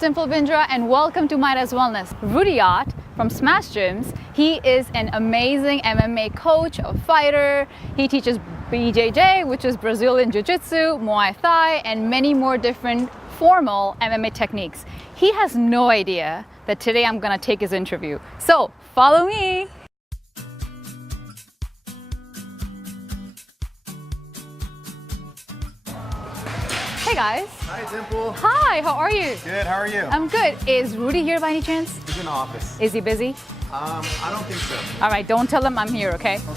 Dimple Bindra and welcome to Milpitas Wellness. Rudi Ott from Smash Gyms, he is an amazing MMA coach, a fighter. He teaches BJJ, which is Brazilian Jiu-Jitsu, Muay Thai, and many more different formal MMA techniques. He has no idea that today I'm gonna take his interview. So follow me. Hey guys. Hi Dimple. Hi, how are you? Good, how are you? I'm good. Is Rudi here by any chance? He's in the office. Is he busy? I don't think so. All right, don't tell him I'm here, okay? Okay,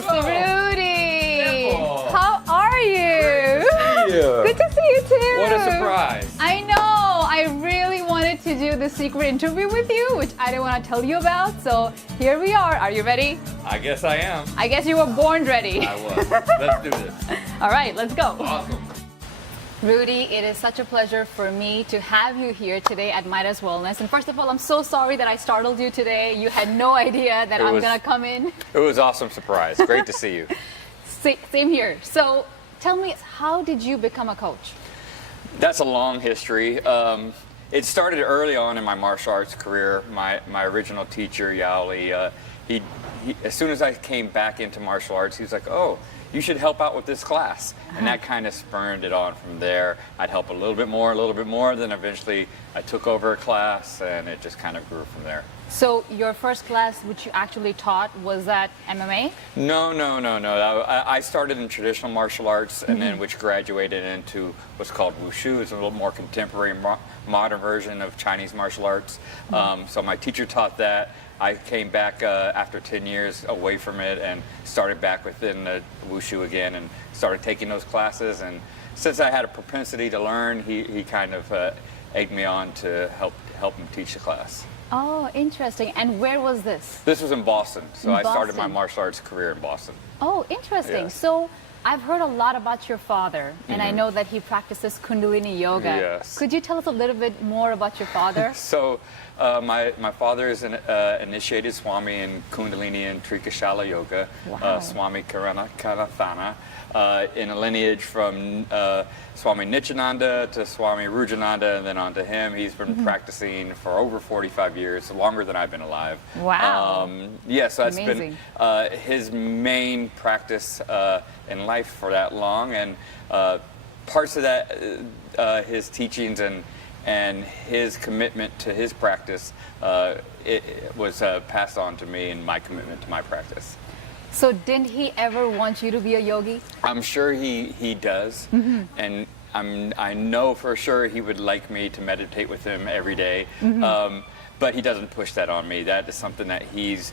Mr. Rudi! Dimple. How are you? Great to see you. Good to see you too. What a surprise. I know. I really wanted to do the secret interview with you, which I didn't want to tell you about. So here we are. Are you ready? I guess I am. I guess you were born ready. I was. Let's do this. All right, let's go. Awesome. Rudi, it is such a pleasure for me to have you here today at Milpitas Wellness. And first of all, I'm so sorry that I startled you today. You had no idea that I'm going to come in. It was an awesome surprise. Great to see you. Same here. So tell me, how did you become a coach? That's a long history. It started early on in my martial arts career. My original teacher, Yaoli, he as soon as I came back into martial arts, he was like, "Oh, you should help out with this class." And that kind of spurned it on from there. I'd help a little bit more, then eventually I took over a class and it just kind of grew from there. So your first class, which you actually taught, was that MMA? No. I started in traditional martial arts and then which graduated into what's called Wushu. It's a little more contemporary, modern version of Chinese martial arts. So my teacher taught that. I came back after 10 years away from it and started back within the Wushu again and started taking those classes. And since I had a propensity to learn, he kind of egged me on to help him teach the class. Oh, interesting. And where was this? This was in Boston. So I started my Boston. martial arts career in Boston. Oh, interesting. Yes. So I've heard a lot about your father, and I know that he practices Kundalini yoga. Yes. Could you tell us a little bit more about your father? So my father is an initiated Swami in Kundalini and Trikashala yoga, Wow. Swami Karanathana, in a lineage from Swami Nityananda to Swami Rujananda and then on to him. He's been practicing for over 45 years, longer than I've been alive. Wow. So that's Amazing. been his main practice in life for that long, and parts of that, his teachings and his commitment to his practice, it was passed on to me and my commitment to my practice. So didn't he ever want you to be a yogi? I'm sure he does, and I know for sure he would like me to meditate with him every day, but he doesn't push that on me. That is something that he's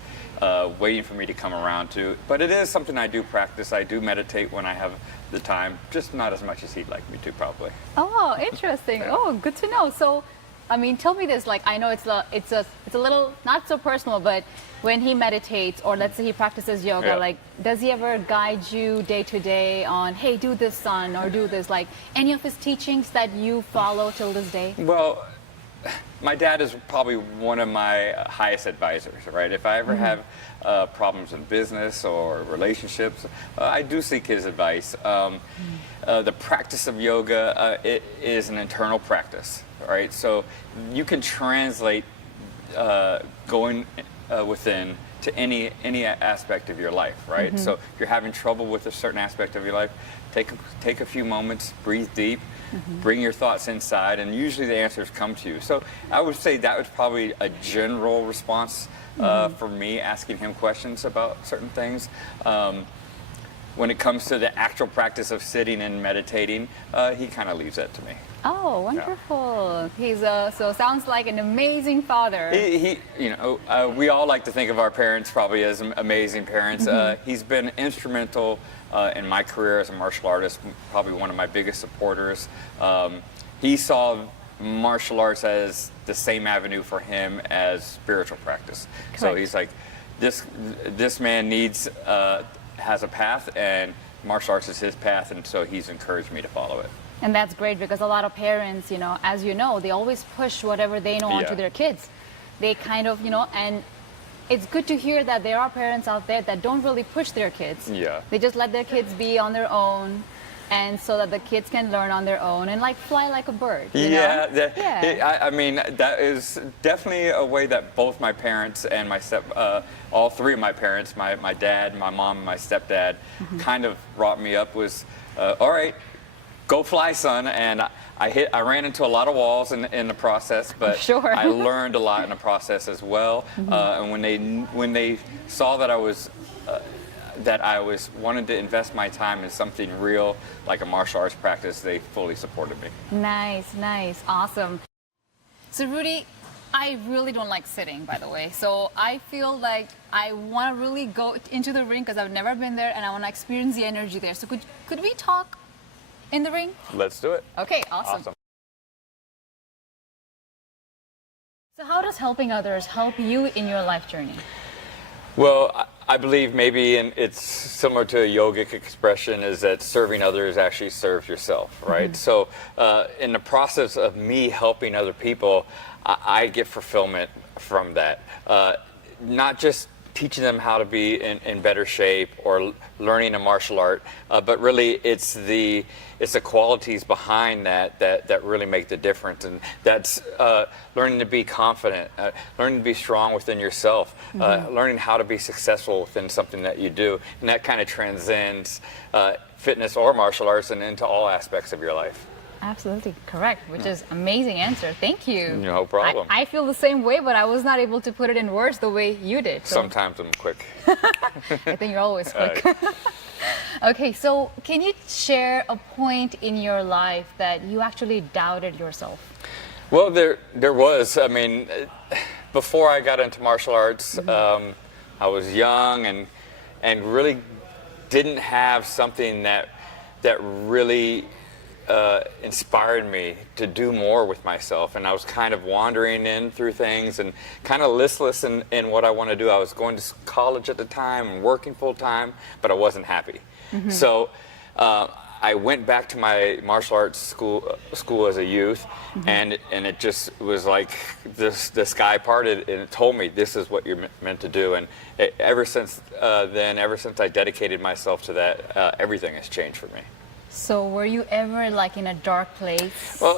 waiting for me to come around to. But it is something I do practice. I do meditate when I have the time, just not as much as he'd like me to, probably. Oh, interesting. Yeah. Oh, good to know. So, I mean, tell me this. Like, I know it's a little not so personal, but when he meditates, or let's say he practices yoga, Yeah. like, does he ever guide you day to day on, hey, do this, son, or do this? Like, any of his teachings that you follow till this day? Well, my dad is probably one of my highest advisors, right? If I ever have problems in business or relationships, I do seek his advice. The practice of yoga, it is an internal practice, right? So you can translate going within to any aspect of your life, right? So if you're having trouble with a certain aspect of your life, take a few moments, breathe deep, bring your thoughts inside, and usually the answers come to you. So I would say that was probably a general response for me, asking him questions about certain things. When it comes to the actual practice of sitting and meditating, he kind of leaves that to me. Oh, wonderful. He's so sounds like an amazing father. We all like to think of our parents probably as amazing parents. He's been instrumental in my career as a martial artist, probably one of my biggest supporters. He saw martial arts as the same avenue for him as spiritual practice. Correct. So he's like, this man has a path, and martial arts is his path, and so he's encouraged me to follow it. And that's great because a lot of parents, as you know, they always push whatever they know onto Yeah. their kids. They kind of, and it's good to hear that there are parents out there that don't really push their kids. Yeah. They just let their kids be on their own, and so that the kids can learn on their own and like fly like a bird. You know? I mean, that is definitely a way that both my parents and all three of my parents, my dad, my mom, and my stepdad, kind of brought me up was, all right, go fly, son. And I ran into a lot of walls in the process, but sure. I learned a lot in the process as well. And when they saw that I was wanted to invest my time in something real, like a martial arts practice, they fully supported me. Nice, awesome. So Rudi, I really don't like sitting, by the way. So I feel like I want to really go into the ring because I've never been there, and I want to experience the energy there. So could we talk in the ring? Let's do it. Okay, awesome. So how does helping others help you in your life journey? Well, I believe maybe it's similar to a yogic expression, is that serving others actually serves yourself, right? So in the process of me helping other people, I get fulfillment from that. Not just teaching them how to be in better shape or learning a martial art, but really it's the qualities behind that really make the difference, and that's learning to be confident, learning to be strong within yourself, learning how to be successful within something that you do, and that kind of transcends fitness or martial arts and into all aspects of your life. Absolutely correct, which is amazing answer. Thank you. No problem. I feel the same way, but I was not able to put it in words the way you did. So. Sometimes I'm quick. I think you're always quick. Okay, so can you share a point in your life that you actually doubted yourself? Well, there was. I mean, before I got into martial arts, I was young and really didn't have something that really inspired me to do more with myself, and I was kind of wandering in through things and kind of listless in what I want to do. I was going to college at the time and working full time, but I wasn't happy. So I went back to my martial arts school as a youth, and it just was like the sky parted and it told me this is what you're meant to do. And ever since I dedicated myself to that, everything has changed for me. So were you ever like in a dark place? Well,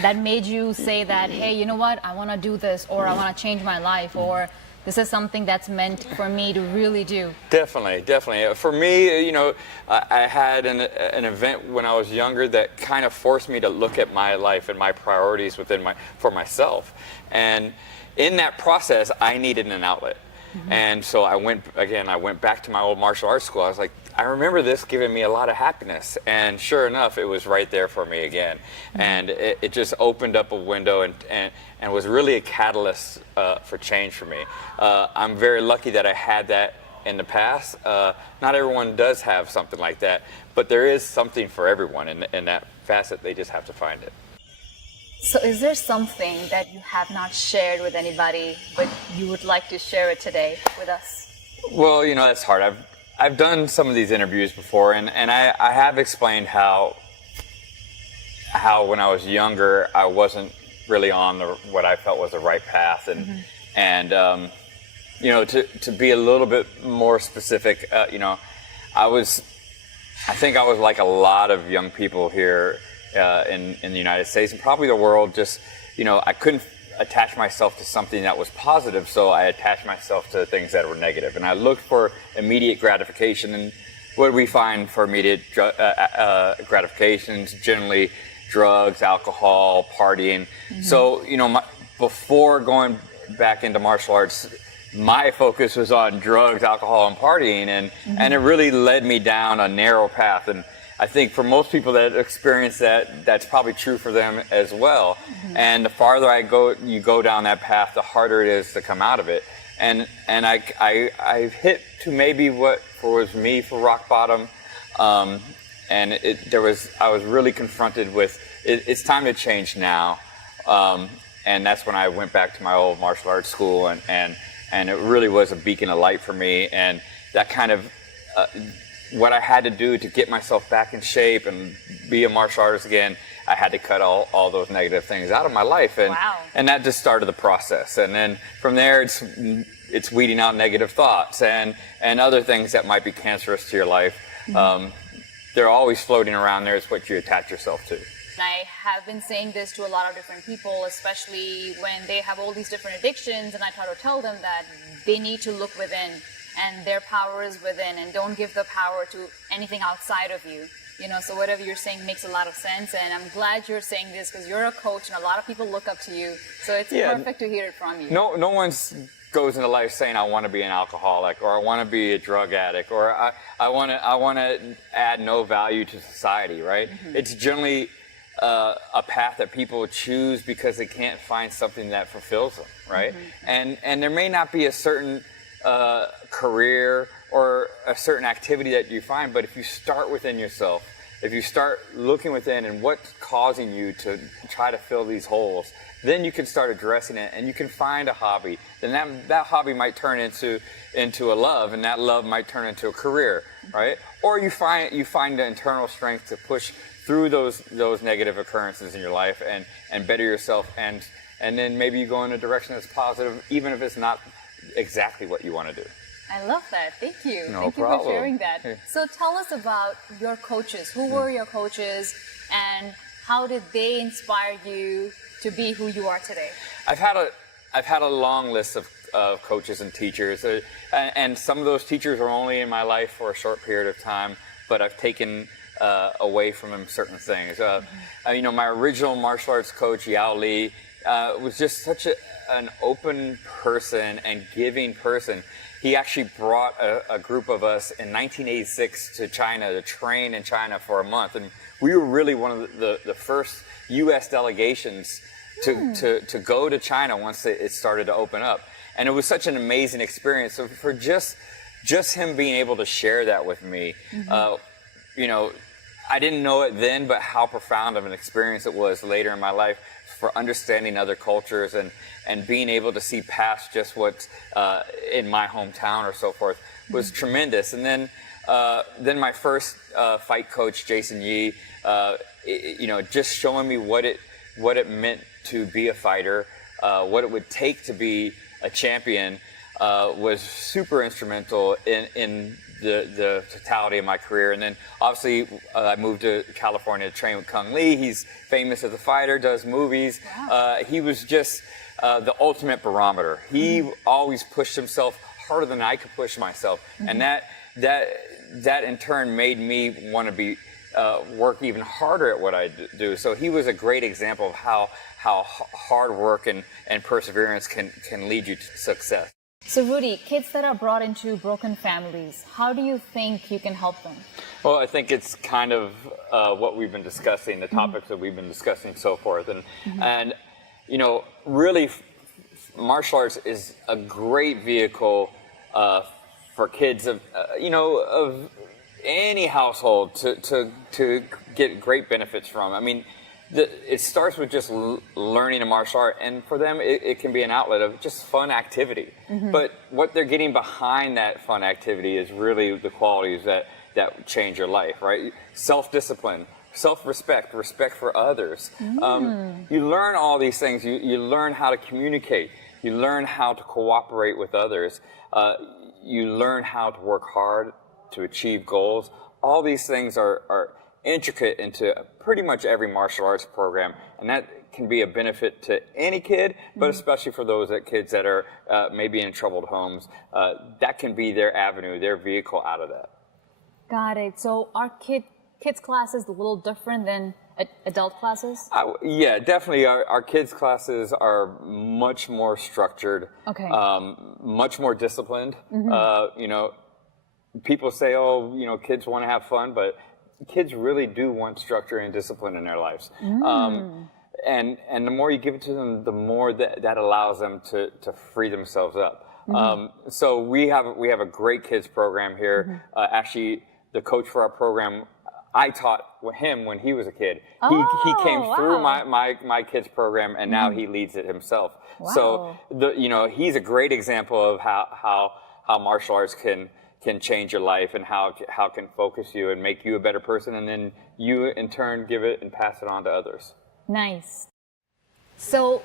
that made you say that, hey, you know what, I want to do this, or I want to change my life, or this is something that's meant for me to really do? Definitely. For me, you know, I had an event when I was younger that kind of forced me to look at my life and my priorities for myself. And in that process, I needed an outlet. And so I went back to my old martial arts school. I was like, I remember this giving me a lot of happiness, and sure enough, it was right there for me again. And it just opened up a window and was really a catalyst for change for me. I'm very lucky that I had that in the past. Not everyone does have something like that, but there is something for everyone in that facet. They just have to find it. So is there something that you have not shared with anybody, but you would like to share it today with us? Well, you know, that's hard. I've done some of these interviews before, and I have explained how when I was younger, I wasn't really on what I felt was the right path, and you know, to be a little bit more specific, you know, I think I was like a lot of young people here in the United States and probably the world. Just, you know, I couldn't attach myself to something that was positive, so I attached myself to things that were negative, and I looked for immediate gratification. And what do we find for immediate gratifications? Generally drugs, alcohol, partying. So, you know, before going back into martial arts, my focus was on drugs, alcohol, and partying, and it really led me down a narrow path. And I think for most people that experience that, that's probably true for them as well. And the farther you go down that path, the harder it is to come out of it. And I hit to maybe what was me for rock bottom. And I was really confronted with it's time to change now. And that's when I went back to my old martial arts school, and it really was a beacon of light for me. And that kind of what I had to do to get myself back in shape and be a martial artist again, I had to cut all those negative things out of my life, and that just started the process. And then from there, it's it's weeding out negative thoughts and other things that might be cancerous to your life. They're always floating around there. It's what you attach yourself to. I have been saying this to a lot of different people, especially when they have all these different addictions, and I try to tell them that they need to look within, and their power is within, and don't give the power to anything outside of you. You know, so whatever you're saying makes a lot of sense, and I'm glad you're saying this because you're a coach and a lot of people look up to you, so it's perfect to hear it from you. No one's goes into life saying I want to be an alcoholic, or I want to be a drug addict, or I want to add no value to society, right? It's generally a path that people choose because they can't find something that fulfills them, right? And there may not be a certain career or a certain activity that you find, but if you start within yourself, if you start looking within and what's causing you to try to fill these holes, then you can start addressing it, and you can find a hobby. Then that hobby might turn into a love, and that love might turn into a career, right? Or you find the internal strength to push through those negative occurrences in your life and better yourself, and then maybe you go in a direction that's positive, even if it's not exactly what you want to do. I love that. Thank you. No Thank you problem. for sharing that. So tell us about your coaches. Who were your coaches, and how did they inspire you to be who you are today? I've had a long list of coaches and teachers, and some of those teachers were only in my life for a short period of time, but I've taken away from them certain things. You know, my original martial arts coach, Yao Li, was just such an open person and giving person. He actually brought a group of us in 1986 to China to train in China for a month, and we were really one of the first U.S. delegations to go to China once it started to open up. And it was such an amazing experience. So for just him being able to share that with me, you know, I didn't know it then, but how profound of an experience it was later in my life for understanding other cultures and being able to see past just what's in my hometown or so forth was tremendous. And then my first fight coach, Jason Yee, you know, just showing me what it meant to be a fighter, what it would take to be a champion, was super instrumental in the totality of my career. And then obviously I moved to California to train with Kung Lee. He's famous as a fighter, does movies. Wow. He was just the ultimate barometer. He always pushed himself harder than I could push myself. And that in turn made me want to be work even harder at what I do. So he was a great example of how hard work and perseverance can lead you to success. So Rudi, kids that are brought into broken families, how do you think you can help them? Well, I think it's kind of what we've been discussing, the topics that we've been discussing, so forth, and you know, really, martial arts is a great vehicle for kids of you know, of any household to get great benefits from. I mean, it starts with just learning a martial art, and for them it can be an outlet of just fun activity. But what they're getting behind that fun activity is really the qualities that change your life, right? Self-discipline, self-respect, respect for others. You learn all these things. You learn how to communicate. You learn how to cooperate with others. You learn how to work hard to achieve goals. All these things are intricate into pretty much every martial arts program, and that can be a benefit to any kid, but especially for those kids that are maybe in troubled homes. That can be their avenue, their vehicle out of that. Got it. So are kids classes a little different than adult classes? Yeah, definitely. Our kids classes are much more structured, much more disciplined. You know, people say, oh, you know, kids want to have fun, but kids really do want structure and discipline in their lives. And the more you give it to them, the more that allows them to free themselves up. So we have a great kids program here. Actually, the coach for our program, I taught him when he was a kid. He came through my kids program, and now he leads it himself. Wow. So you know, he's a great example of how martial arts can change your life, and how it can focus you and make you a better person, and then you in turn give it and pass it on to others. Nice. So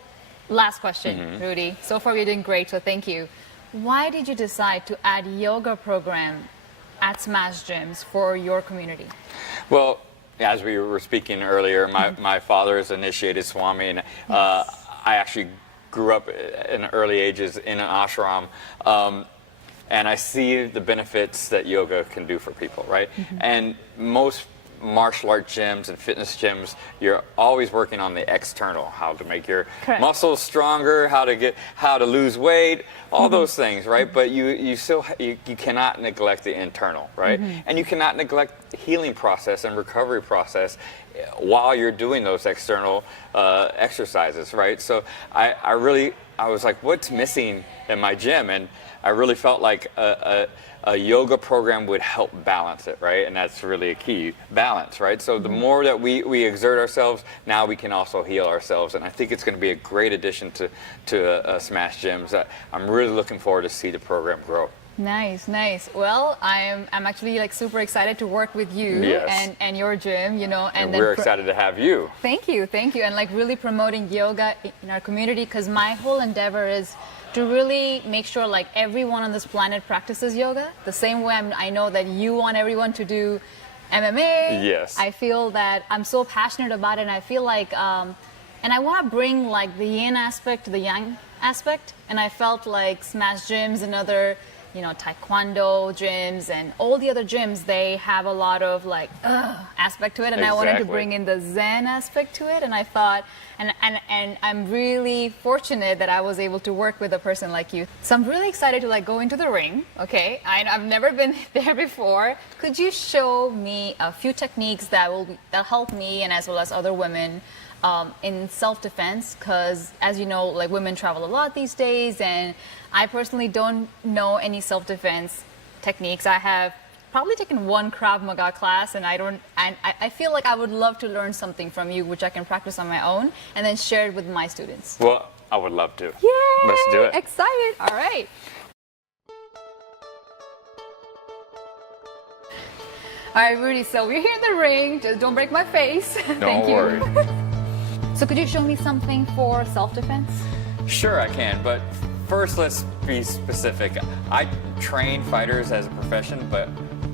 last question, Rudi. So far you're doing great, so thank you. why did you decide to add yoga program at Smash Gyms for your community? Well, as we were speaking earlier, my father is initiated Swami, and I actually grew up in early ages in an ashram, and I see the benefits that yoga can do for people, right? And most martial art gyms and fitness gyms, you're always working on the external, how to make your muscles stronger, how to lose weight, all those things, right? But you cannot neglect the internal, right? And you cannot neglect the healing process and recovery process while you're doing those external exercises, right? So I was like, what's missing in my gym? And I really felt like a yoga program would help balance it, right? And that's really a key, balance, right? So the more that we exert ourselves, now we can also heal ourselves. And I think it's going to be a great addition to Smash Gyms. I'm really looking forward to see the program grow. Nice, nice. Well, I'm actually like super excited to work with you and your gym, you know. And we're excited to have you. Thank you, and like really promoting yoga in our community, because my whole endeavor is to really make sure like everyone on this planet practices yoga the same way I know that you want everyone to do MMA. Yes. I feel that I'm so passionate about it, and I feel like, and I want to bring like the yin aspect to the yang aspect, and I felt like Smash Gyms and other, you know, taekwondo gyms and all the other gyms, they have a lot of like aspect to it, and I wanted to bring in the Zen aspect to it, and I thought, and I'm really fortunate that I was able to work with a person like you. So I'm really excited to like go into the ring. Okay, I've never been there before. Could you show me a few techniques that'll help me and as well as other women in self-defense? Because as you know, like women travel a lot these days, and I personally don't know any self-defense techniques. I have probably taken one Krav Maga class, and I feel like I would love to learn something from you, which I can practice on my own and then share it with my students. Well, I would love to. Yay! Let's do it. Excited. All right. All right, Rudi, so we're here in the ring. Just don't break my face. Thank you. Don't worry. So could you show me something for self-defense? Sure, I can, but first let's be specific. I train fighters as a profession, but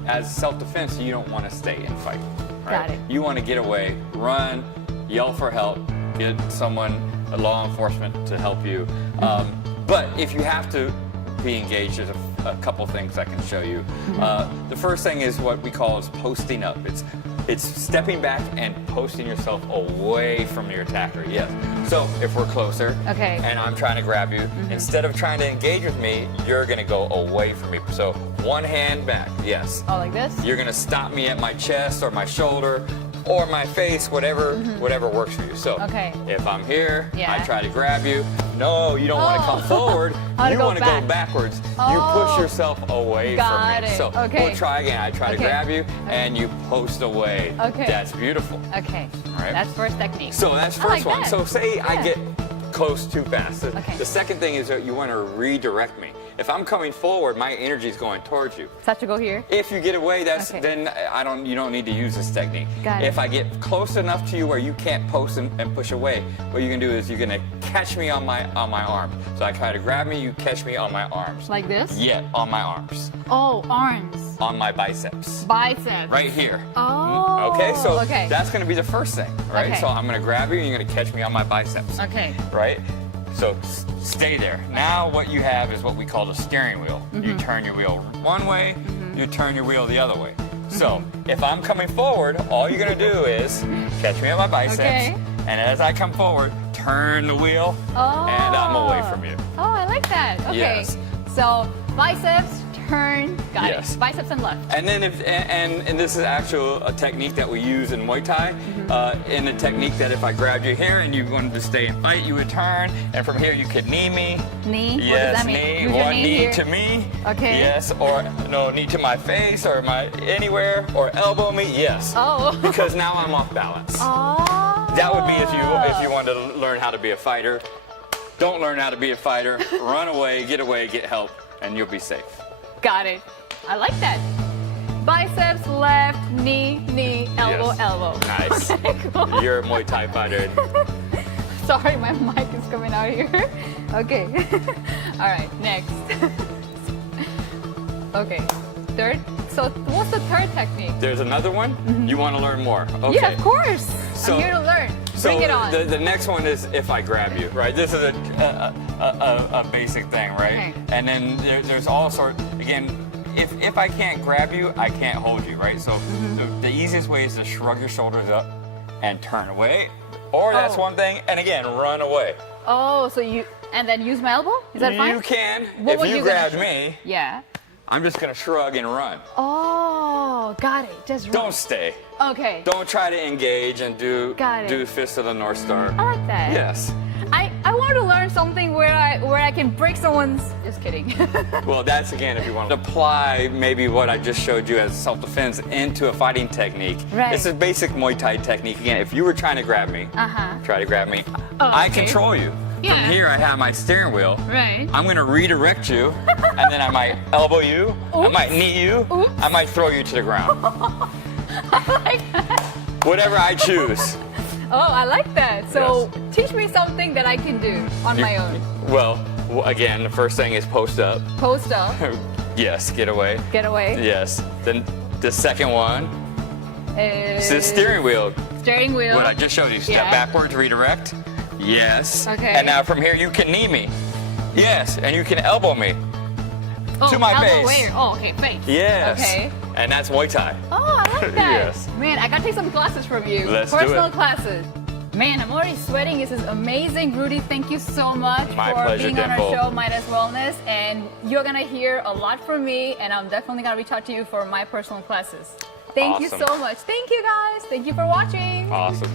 as self-defense, you don't want to stay and fight. Right? Got it. You want to get away, run, yell for help, get someone, law enforcement, to help you. But if you have to be engaged, there's a couple things I can show you. The first thing is what we call is posting up. It's stepping back and posting yourself away from your attacker. Yes. So if we're closer, and I'm trying to grab you, instead of trying to engage with me, you're going to go away from me. So one hand back. Yes. Oh, like this? You're going to stop me at my chest or my shoulder or my face, whatever works for you. So if I'm here, I try to grab you. No, you don't want to come forward. You want to go backwards. You push yourself away from me. So we'll try again. I try to grab you, and you post away. That's beautiful. Okay. All right. That's first technique. So that's first one. That. So say I get close too fast. The second thing is that you want to redirect me. If I'm coming forward, my energy is going towards you. So I have to go here? If you get away, then you don't need to use this technique. Got it. If I get close enough to you where you can't post and push away, what you can do is you're gonna catch me on my arm. So I try to grab me, you catch me on my arms. Like this? Yeah, on my arms. Oh, arms. On my biceps. Biceps. Right here. Oh. Okay, so that's gonna be the first thing, right? Okay. So I'm gonna grab you and you're gonna catch me on my biceps. Okay. Right? So stay there. Now what you have is what we call the steering wheel. You turn your wheel one way, you turn your wheel the other way. So if I'm coming forward, all you're gonna do is catch me on my biceps, and as I come forward, turn the wheel, and I'm away from you. Oh, I like that. Okay. Yes. So biceps, turn, got Yes. it. Biceps and left. And then and this is actually a technique that we use in Muay Thai. In a technique that if I grabbed you here and you wanted to stay and fight, you would turn, and from here you could knee me. Knee? Yes, what does that mean? knee. Use your One knee knee here. to me. Okay. Yes, or no, knee to my face or my anywhere, or elbow me. Yes. Oh. Because now I'm off balance. Oh. That would be if you wanted to learn how to be a fighter. Don't learn how to be a fighter. Run away, get help, and you'll be safe. Got it. I like that. Biceps, left, knee, elbow, Yes. elbow. Nice. Cool. You're a Muay Thai fighter. Sorry, my mic is coming out here. Okay. All right, next. Okay, third. So what's the third technique? There's another one? You want to learn more? Okay. Yeah, of course. So- I'm here to learn. So Bring it on. The next one is if I grab you, right? This is a basic thing, right? Okay. And then there's all sorts, again, if I can't grab you, I can't hold you, right? So the easiest way is to shrug your shoulders up and turn away. Or that's Oh. one thing, and again, run away. Oh, so you, and then use my elbow? Is that fine? You can. What if were you you gonna grabbed show? me, Yeah. I'm just gonna shrug and run. Oh, got it. Just run. Don't stay. Okay. Don't try to engage and Got it. do fist of the North Star. I like that. Yes. I wanted to learn something where I can break someone's. Just kidding. Well, that's again if you want to apply maybe what I just showed you as self-defense into a fighting technique. Right. This is basic Muay Thai technique. Again, if you were trying to grab me, try to grab me, I okay. control you. Yeah. From here, I have my steering wheel. Right. I'm going to redirect you, and then I might elbow you, I might knee you, Oops. I might throw you to the ground. I like that. Whatever I choose. Oh, I like that. So Yes. teach me something that I can do on my own. Well, again, the first thing is post up. Post up, Yes, get away. get away. Yes. Then the second one is the Is steering wheel. steering wheel. What I just showed you. Step Yeah. backwards, redirect. Yes. Okay. And now from here, you can knee me. Yes. And you can elbow me. Oh, to my elbow face. where? Oh, okay, face. Yes. Okay. And that's Muay Thai. Oh, I like that. Yes. Man, I gotta take some classes from you. Let's do Personal it. classes. Man, I'm already sweating. This is amazing. Rudy, thank you so much My for pleasure, being on our Dimple. show, Midas Wellness. And you're gonna hear a lot from me, and I'm definitely gonna reach out to you for my personal classes. Thank you Awesome. so much. Thank you guys. Thank you for watching. Awesome.